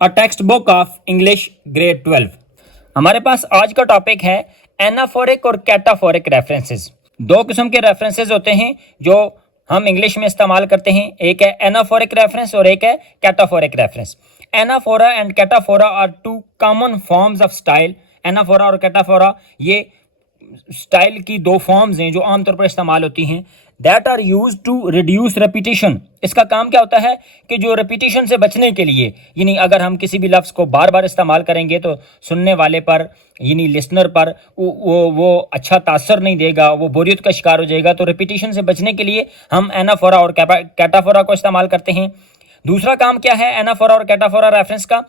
A text book of English grade 12। हमारे पास आज का टॉपिक है एनाफोरिक और कैटाफोरिक रेफरेंसेस। दो किस्म के रेफरेंसेस होते हैं जो हम इंग्लिश में इस्तेमाल करते हैं, एक है एनाफोरिक रेफरेंस और एक है cataphoric reference. Anaphora and cataphora are two common forms of style. Anaphora और कैटाफोरा ये स्टाइल की दो फॉर्म्स हैं जो आमतौर पर इस्तेमाल होती हैं। That are use to reduce repetition. इसका काम क्या होता है कि जो रेपिटेशन से बचने के लिए, यानी अगर हम किसी भी लफ्ज़ को बार बार इस्तेमाल करेंगे तो सुनने वाले पर यानी लिसनर पर वो अच्छा तासर नहीं देगा, वो बोरियत का शिकार हो जाएगा। तो रेपिटेशन से बचने के लिए हम एनाफोरा और कैटाफोरा को इस्तेमाल करते हैं। दूसरा काम क्या है एनाफोरा और कैटाफोरा रेफरेंस का?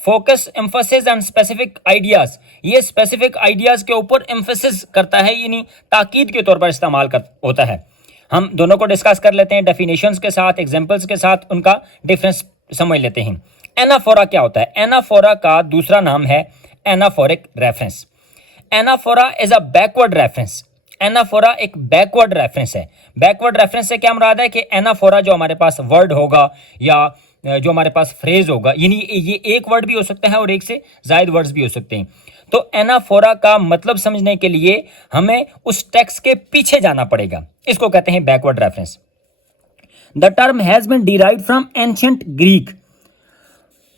Focus, emphasis and specific ideas. ये स्पेसिफिक आइडियाज के ऊपर एम्फसिस करता है, यानी ताकीद के तौर पर इस्तेमाल होता है। हम दोनों को डिस्कस कर लेते हैं डेफिनेशंस के साथ, एग्जांपल्स के साथ, उनका डिफरेंस समझ लेते हैं। एनाफोरा क्या होता है? एनाफोरा का दूसरा नाम है anaphoric reference. Anaphora is a backward reference. Anaphora एक बैकवर्ड रेफरेंस है। बैकवर्ड रेफरेंस से क्या मुराद है कि एनाफोरा जो हमारे पास वर्ड होगा या जो हमारे पास फ्रेज होगा, यानी ये एक वर्ड भी हो सकता है और एक से ज्यादा वर्ड्स भी हो सकते हैं। तो एनाफोरा का मतलब समझने के लिए हमें उस टेक्स्ट के पीछे जाना पड़ेगा। इसको कहते हैं backward reference. The term has been derived from ancient Greek.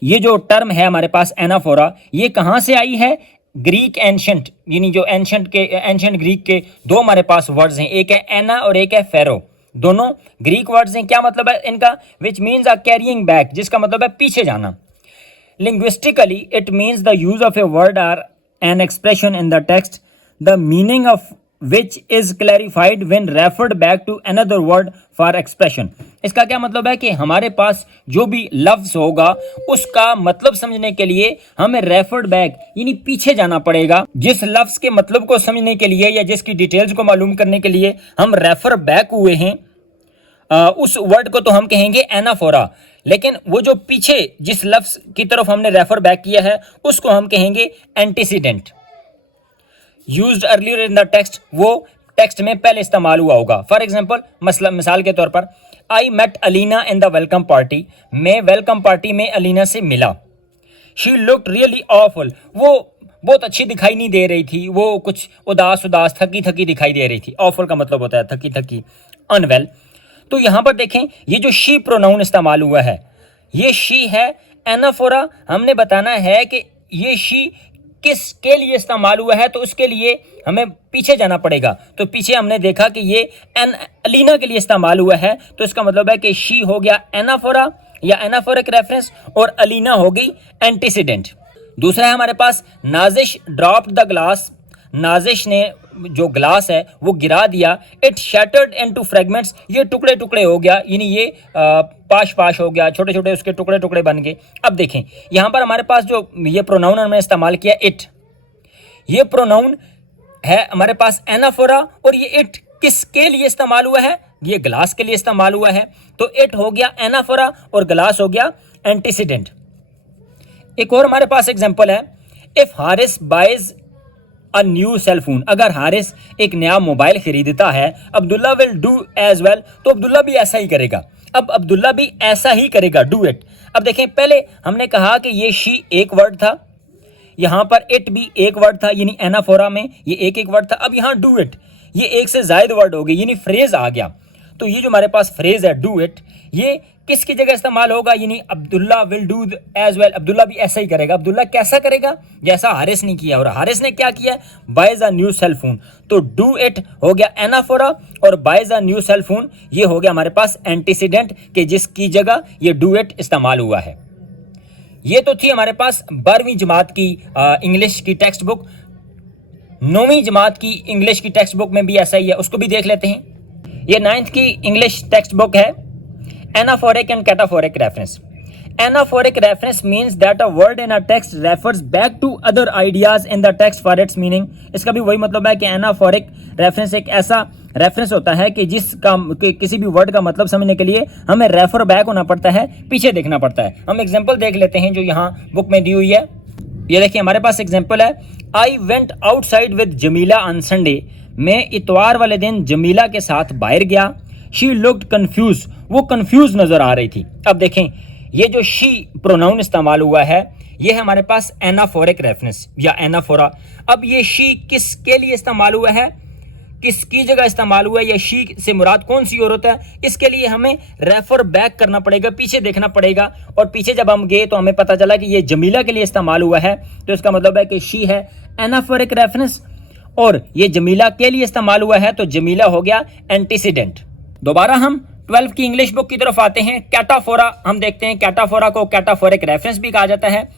ये जो टर्म है हमारे पास एनाफोरा, ये कहां से आई है? ग्रीक एंशिएंट, यानी जो एंशिएंट ग्रीक के दो हमारे पास वर्ड्स हैं, एक है एना और एक है फेरो। दोनों ग्रीक वर्ड्स हैं। क्या मतलब है इनका? Which means a carrying back, जिसका मतलब है पीछे जाना। Linguistically it means the use of a word or an expression in the text the meaning of which is clarified when referred back to another word for expression। इसका क्या मतलब है कि हमारे पास जो भी लफ्ज होगा उसका मतलब समझने के लिए हमें रेफर्ड बैक यानी पीछे जाना पड़ेगा। जिस लफ्ज के मतलब को समझने के लिए या जिसकी डिटेल्स को मालूम करने के लिए हम रेफर बैक हुए हैं, उस वर्ड को तो हम कहेंगे एनाफोरा। लेकिन वो जो पीछे जिस लफ्ज की तरफ हमने रेफर बैक किया है उसको हम कहेंगे antecedent. Used earlier in the text, वो टेक्स्ट में पहले इस्तेमाल हुआ होगा। फॉर एग्जाम्पल, मिसाल के तौर पर, I met Alina in the welcome party. मैं वेलकम पार्टी में अलीना से मिला। शी लुक्ड रियली ऑफुल, वो बहुत अच्छी दिखाई नहीं दे रही थी, वो कुछ उदास थकी थकी दिखाई दे रही थी। ऑफुल का मतलब होता है थकी थकी, अनवेल। तो यहां पर देखें ये जो शी प्रोनाउन इस्तेमाल हुआ है, ये शी है। एनाफोरा हमने बताना है कि ये शी किसके लिए इस्तेमाल हुआ है, तो उसके लिए हमें पीछे जाना पड़ेगा। तो पीछे हमने देखा कि ये अलीना के लिए इस्तेमाल हुआ है, तो इसका मतलब है कि शी हो गया एनाफोरा या एनाफोरिक रेफरेंस और अलीना हो गई एंटीसीडेंट। दूसरा है हमारे पास Nazish dropped the glass. Nazish ने जो ग्लास है वो गिरा दिया। इट शैटर्ड इनटू फ्रेगमेंट्स, ये टुकड़े टुकड़े हो गया, यानी ये पाश हो गया, छोटे छोटे उसके टुकड़े टुकड़े बन गए। अब देखें यहां पर हमारे पास जो ये प्रोनाउन हमने इस्तेमाल किया इट, ये प्रोनाउन है हमारे पास एनाफोरा और ये इट किसके लिए इस्तेमाल हुआ है? ये ग्लास के लिए इस्तेमाल हुआ है। तो इट हो गया एनाफोरा और ग्लास हो गया एंटीसीडेंट। एक और हमारे पास एग्जांपल है, if Haris buys a new cell phone. अगर हारिस एक नया मोबाइल खरीदता है, Abdullah will do as well, तो अब्दुल्ला भी ऐसा ही करेगा। अब अब्दुल्ला भी ऐसा ही करेगा, डू इट। अब देखें पहले हमने कहा कि ये शी एक वर्ड था, यहां पर इट भी एक वर्ड था, यानी एनाफोरा में ये एक वर्ड था। अब यहां डू इट, ये एक से ज्यादा वर्ड हो गए, यानी फ्रेज आ गया। तो ये जो हमारे पास फ्रेज है डू इट, ये किसकी जगह इस्तेमाल होगा? यानी Abdullah will do as well, Abdullah भी ऐसा ही करेगा। अब्दुल्ला कैसा करेगा? जैसा हारिस ने किया। और हारिस ने क्या किया? Buys a new cell phone. तो डू इट हो गया एनाफोरा और buys a new cell phone ये हो गया हमारे पास एंटीसीडेंट के जिसकी जगह ये डू इट इस्तेमाल हुआ है। ये तो थी हमारे पास 12वीं जमात की इंग्लिश की टेक्स्ट बुक। 9वीं जमात की इंग्लिश की टेक्स्ट बुक में भी ऐसा ही है, उसको भी देख लेते हैं। ये 9th की इंग्लिश टेक्स्ट बुक है, anaphoric and cataphoric reference. Anaphoric reference means that a word in a text refers back to other ideas in the text for its meaning. इसका भी वही मतलब है कि एनाफोरिक रेफरेंस एक ऐसा रेफरेंस होता है कि किसी भी वर्ड का मतलब समझने के लिए हमें रेफर बैक होना पड़ता है, पीछे देखना पड़ता है। हम एग्जाम्पल देख लेते हैं जो यहाँ बुक में दी हुई है। ये देखिए हमारे पास एग्जाम्पल है, I went outside with Jamila on Sunday. मैं इतवार वाले दिन जमीला के साथ बाहर गया। शी लुक्ड कंफ्यूज, वो कंफ्यूज नजर आ रही थी। अब देखें ये जो शी प्रोनाउन इस्तेमाल हुआ है ये है हमारे पास एनाफोरिक रेफरेंस या एनाफोरा। अब ये शी किसके लिए इस्तेमाल हुआ है, किसकी जगह इस्तेमाल हुआ है, या शी से मुराद कौन सी औरत है, इसके लिए हमें रेफर बैक करना पड़ेगा, पीछे देखना पड़ेगा। और पीछे जब हम गए तो हमें पता चला कि ये जमीला के लिए इस्तेमाल हुआ है, तो इसका मतलब है कि शी है एनाफोरिक रेफरेंस, और ये जमीला के लिए इस्तेमाल हुआ है तो जमीला हो गया एंटीसीडेंट। दोबारा हम 12 की इंग्लिश बुक की तरफ आते हैं। कैटाफोरा हम देखते हैं, कैटाफोरा को कैटाफोरिक रेफरेंस भी कहा जाता है।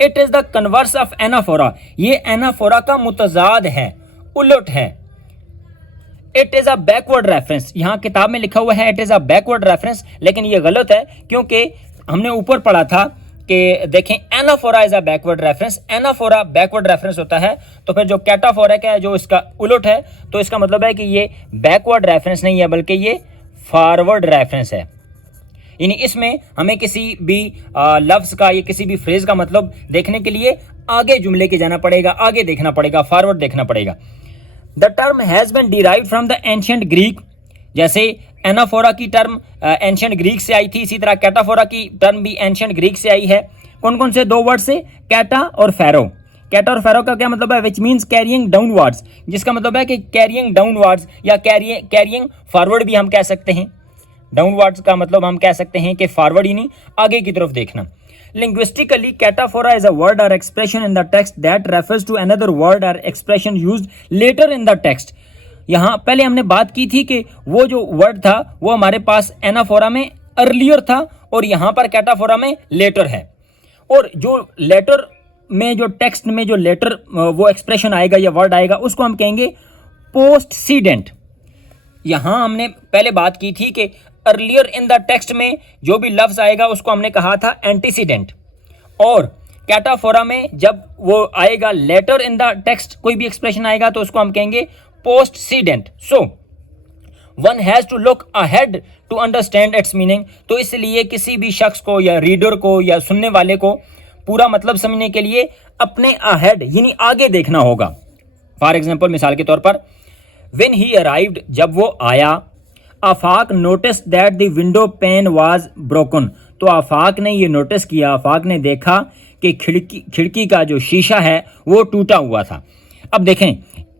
It is the converse of anaphora, ये एनाफोरा का मुतजाद है, उलट है। It is a backward reference, यहां किताब में लिखा हुआ है it is a backward reference, लेकिन ये गलत है क्योंकि हमने ऊपर पढ़ा था कि देखें anaphora is a backward reference, anaphora backward reference होता है। तो फिर जो कैटाफोरिक है जो इसका उलट है, तो इसका मतलब है कि ये बैकवर्ड रेफरेंस नहीं है बल्कि ये फॉरवर्ड रेफरेंस है। यानी इसमें हमें किसी भी लफ्ज का या किसी भी फ्रेज का मतलब देखने के लिए आगे जुमले के जाना पड़ेगा, आगे देखना पड़ेगा, फॉरवर्ड देखना पड़ेगा। The term has been derived from the ancient Greek, जैसे एनाफोरा की टर्म एंशिएंट ग्रीक से आई थी, इसी तरह कैटाफोरा की टर्म भी एंशिएंट ग्रीक से आई है। कौन कौन से दो वर्ड से, कैटा और फेरो। कैटा और फेरो का क्या मतलब है, विच मीन्स कैरियंग डाउनवर्ड्स, जिसका मतलब है कि कैरियंग डाउनवर्ड्स या कैरियंग फॉरवर्ड भी हम कह सकते हैं। डाउनवर्ड्स का मतलब हम कह सकते हैं कि फॉरवर्ड ही नहीं, आगे की तरफ देखना। Linguistically, cataphora is a word or expression in the text that refers to another word or expression used later in the text. यहाँ पहले हमने बात की थी कि वो जो वर्ड था वो हमारे पास एनाफोरा में अर्लियर था और यहाँ पर कैटाफोरा में लेटर है। और जो लेटर में जो टेक्स्ट में जो लेटर वो एक्सप्रेशन आएगा या वर्ड आएगा उसको हम कहेंगे पोस्टसीडेंट। यहाँ हमने पहले बात की थी कि अर्लियर इन द टेक्स्ट में जो भी लफ्ज आएगा उसको हमने कहा था एंटीसीडेंट, और कैटाफोरा में जब वो आएगा लेटर इन द टेक्स्ट कोई भी एक्सप्रेशन आएगा तो उसको हम कहेंगे postcedent. So one has to look ahead to understand its meaning, तो इसलिए किसी भी शख्स को या रीडर को या सुनने वाले को पूरा मतलब समझने के लिए अपने अहेड यानी आगे देखना होगा। फॉर एग्जाम्पल, मिसाल के तौर पर, व्हेन ही अराइव्ड, जब वो आया, Afaq notice that the window pane was broken, तो आफाक ने ये नोटिस किया, आफाक ने देखा कि खिड़की का जो शीशा है वो टूटा हुआ था। अब देखें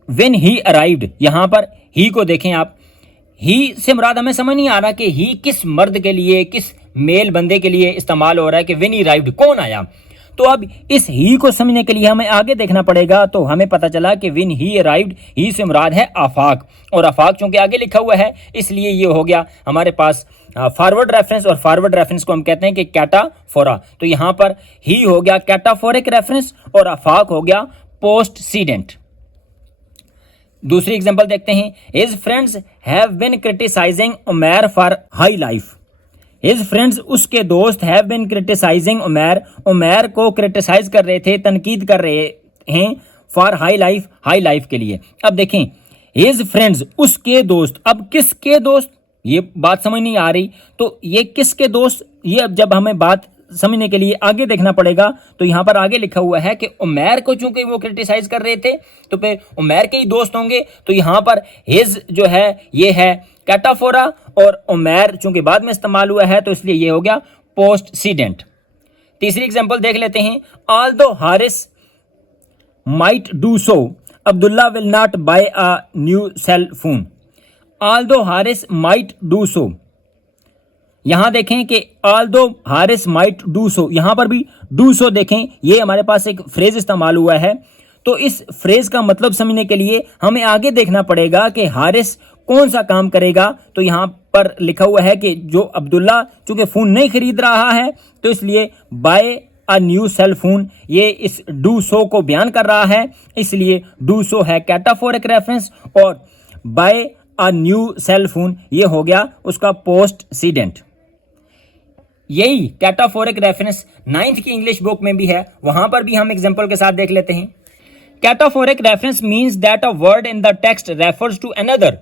व्हेन ही अराइव्ड, यहाँ पर ही को देखें आप, ही से मुराद हमें समझ नहीं आ रहा कि ही किस मर्द के लिए, किस मेल बंदे के लिए इस्तेमाल हो रहा है कि व्हेन ही अराइव्ड कौन आया। तो अब इस ही को समझने के लिए हमें आगे देखना पड़ेगा। तो हमें पता चला कि व्हेन ही अराइव्ड, ही से मुराद है आफाक, और आफाक चूंकि आगे लिखा हुआ है इसलिए ये हो गया हमारे पास फॉरवर्ड रेफरेंस, और फॉरवर्ड रेफरेंस को हम कहते हैं कि कैटाफोरा। तो यहाँ पर ही हो गया कैटाफोरिक रेफरेंस और आफाक हो गया पोस्टसीडेंट। दूसरी एग्जांपल देखते हैं। His friends have been criticising Umair for high life. His friends, उसके दोस्त, have been criticising Umair, Umair को क्रिटिसाइज कर रहे थे, तनकीद कर रहे हैं, for high life, high life के लिए। अब देखें हिज फ्रेंड्स, उसके दोस्त, अब किसके दोस्त, ये बात समझ नहीं आ रही। तो ये किसके दोस्त, ये अब जब हमें बात समझने के लिए आगे देखना पड़ेगा। तो यहाँ पर आगे लिखा हुआ है कि उमैर को चूंकि वो क्रिटिसाइज कर रहे थे तो फिर उमैर के ही दोस्त होंगे। तो यहाँ पर हिज जो है ये है कैटाफोरा, और उमैर चूंकि बाद में इस्तेमाल हुआ है तो इसलिए ये हो गया पोस्टसीडेंट। तीसरी एग्जांपल देख लेते हैं। Although Haris might do so, Abdullah will not buy a new cell phone. Although Haris might do so, यहां देखें कि although Haris might do so, यहां पर भी डू सो देखें, ये हमारे पास एक फ्रेज इस्तेमाल हुआ है। तो इस फ्रेज का मतलब समझने के लिए हमें आगे देखना पड़ेगा कि हारिस कौन सा काम करेगा। तो यहां पर लिखा हुआ है कि जो अब्दुल्ला चूंकि फोन नहीं खरीद रहा है तो इसलिए buy a new cell phone, ये इस डू सो को बयान कर रहा है, इसलिए डू सो है कैटाफोरिक रेफरेंस, और buy a new cell phone ये हो गया उसका पोस्टसीडेंट। यही कैटाफोरिक रेफरेंस 9th की इंग्लिश बुक में भी है, वहां पर भी हम एग्जांपल के साथ देख लेते हैं। Cataphoric reference means that a word in the text refers to another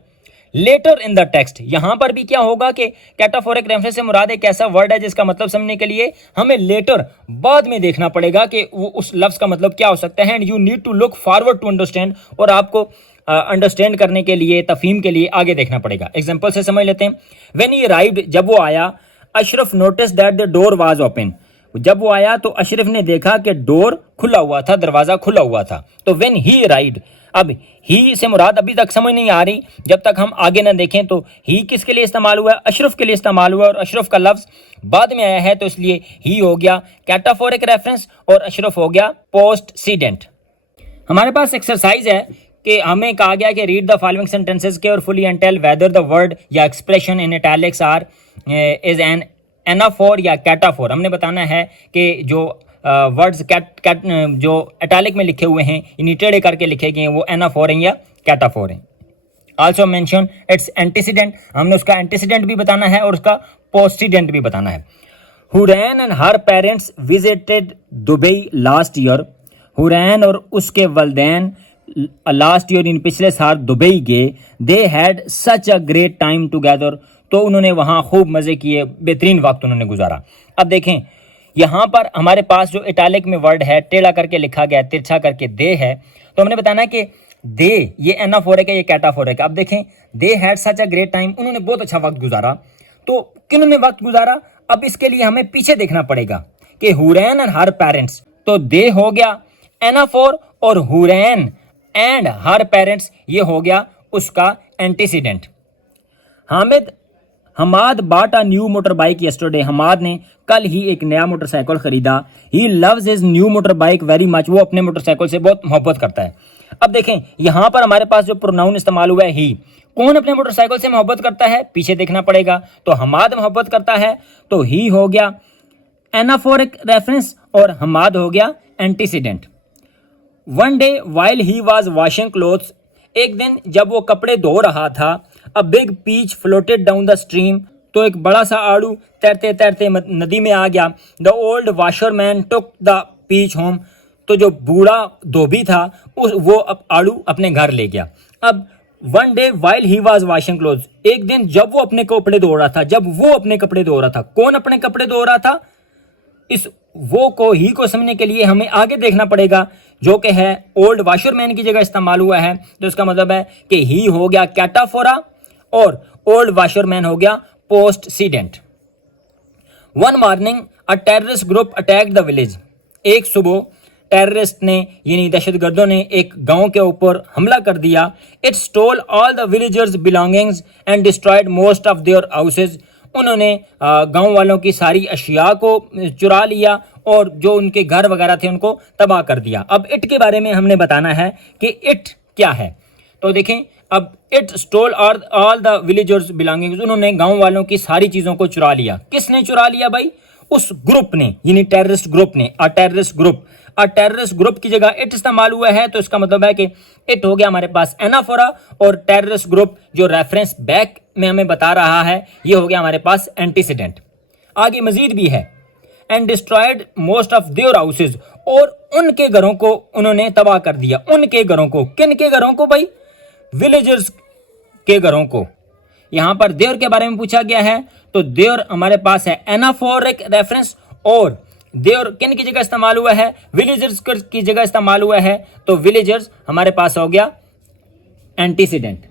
later in the text. यहां पर भी क्या होगा कि कैटाफोरिक रेफरेंस से मुराद एक ऐसा वर्ड है जिसका मतलब समझने के लिए हमें लेटर बाद में देखना पड़ेगा कि वो उस लफ्ज का मतलब क्या हो सकता है। And you need to look forward to understand, और आपको अंडरस्टैंड करने के लिए, तफहीम के लिए आगे देखना पड़ेगा। एग्जाम्पल से समझ लेते हैं। व्हेन ही अराइव्ड, जब वो आया, Ashraf notice that the door was open. जब वो आया तो अशरफ ने देखा कि डोर खुला हुआ था, दरवाजा खुला हुआ था। तो व्हेन ही अराइव्ड, अब ही से मुराद अभी तक समझ नहीं आ रही जब तक हम आगे ना देखें। तो ही किसके लिए इस्तेमाल हुआ है? अशरफ के लिए इस्तेमाल हुआ है, और अशरफ का लफ्ज बाद में आया है तो इसलिए ही हो गया कैटाफोरिक रेफरेंस और अशरफ हो गया पोस्टसीडेंट। हमारे पास एक्सरसाइज है कि हमें कहा गया कि रीड द फॉलोइंग सेंटेंसेस के और fully and tell whether the word या expression in italics are is an anaphor या कैटाफोर। हमने बताना है कि जो वर्ड्स जो इटैलिक में लिखे हुए हैं, यानी टेढ़े करके लिखे गए हैं, वो एनाफोर हैं या कैटाफोर हैं। आल्सो मेंशन इट्स एंटीसीडेंट, हमने उसका एंटीसीडेंट भी बताना है और उसका पोस्टीडेंट भी बताना है। Hurain and her parents visited Dubai last year. Hurain और उसके वलदैन लास्ट ईयर इन पिछले साल दुबई गए। They had such a great time together, तो उन्होंने वहाँ खूब मज़े किए, बेहतरीन वक्त उन्होंने गुजारा। अब देखें यहाँ पर हमारे पास जो इटैलिक में वर्ड है टेढ़ा करके लिखा गया है, तिरछा करके दे है, तो हमने बताना है कि दे ये एनाफोरिक है, ये कैटाफोरिक है। अब देखें they had such a great time, उन्होंने बहुत अच्छा वक्त गुजारा। तो किन्होंने वक्त गुजारा? अब इसके लिए हमें पीछे देखना पड़ेगा कि हुरैन एंड हर पेरेंट्स, तो दे हो गया एनाफोर और हुरैन एंड हर पेरेंट्स ये हो गया उसका antecedent. Hammad bought a new motor bike yesterday, Hammad ने कल ही एक नया मोटरसाइकिल खरीदा। He loves his new motor bike very much, वो अपने मोटरसाइकिल से बहुत मोहब्बत करता है। अब देखें यहाँ पर हमारे पास जो प्रोनाउन इस्तेमाल हुआ है ही, कौन अपने मोटरसाइकिल से मोहब्बत करता है? पीछे देखना पड़ेगा। तो हमाद मोहब्बत करता है तो ही हो गया एनाफोरिक रेफरेंस और हमाद हो गया antecedent. One day while he was washing clothes, एक दिन जब वो कपड़े धो रहा था। A big peach floated down the stream, तो एक बड़ा सा आड़ू तैरते तैरते नदी में आ गया। The old washerman took the peach home, तो जो बूढ़ा धोबी था वो आड़ू अपने घर ले गया। अब one day while he was washing clothes, एक दिन जब वो अपने कपड़े धो रहा था, कौन अपने कपड़े धो रहा था? इस वो को ही को समझने के लिए हमें आगे देखना पड़ेगा, जो कि है ओल्ड वॉशरमैन की जगह इस्तेमाल हुआ है, तो इसका मतलब है कि ही हो गया कैटाफोरा और ओल्ड वॉशरमैन हो गया postcedent. One morning a terrorist group attack the village, एक सुबह टेररिस्ट ने यानी दहशतगर्दों ने एक गांव के ऊपर हमला कर दिया। It stole all the villagers belongings and destroyed most of their houses, उन्होंने गांव वालों की सारी अशिया को चुरा लिया और जो उनके घर वगैरह थे उनको तबाह कर दिया। अब इट के बारे में हमने बताना है कि इट क्या है। तो देखें अब it stole all the villagers belongings, उन्होंने गांव वालों की सारी चीज़ों को चुरा लिया। किसने चुरा लिया भाई? उस ग्रुप ने, यानी टेररिस्ट ग्रुप ने। अ टेररिस्ट ग्रुप की जगह इट इस्तेमाल हुआ है, तो इसका मतलब है कि इट हो गया हमारे पास एनाफोरा और टेररिस्ट ग्रुप जो रेफरेंस बैक में हमें बता रहा है ये हो गया हमारे पास एंटीसीडेंट। आगे मजीद भी है, and destroyed most of their houses, और उनके घरों को उन्होंने तबाह कर दिया। उनके घरों को, किन के घरों को भाई? विलेजर्स के घरों को। यहां पर देयर के बारे में पूछा गया है, तो देयर हमारे पास है एनाफोरिक रेफरेंस और देयर किन की जगह इस्तेमाल हुआ है? विलेजर्स की जगह इस्तेमाल हुआ है, तो विलेजर्स हमारे पास हो गया एंटीसीडेंट।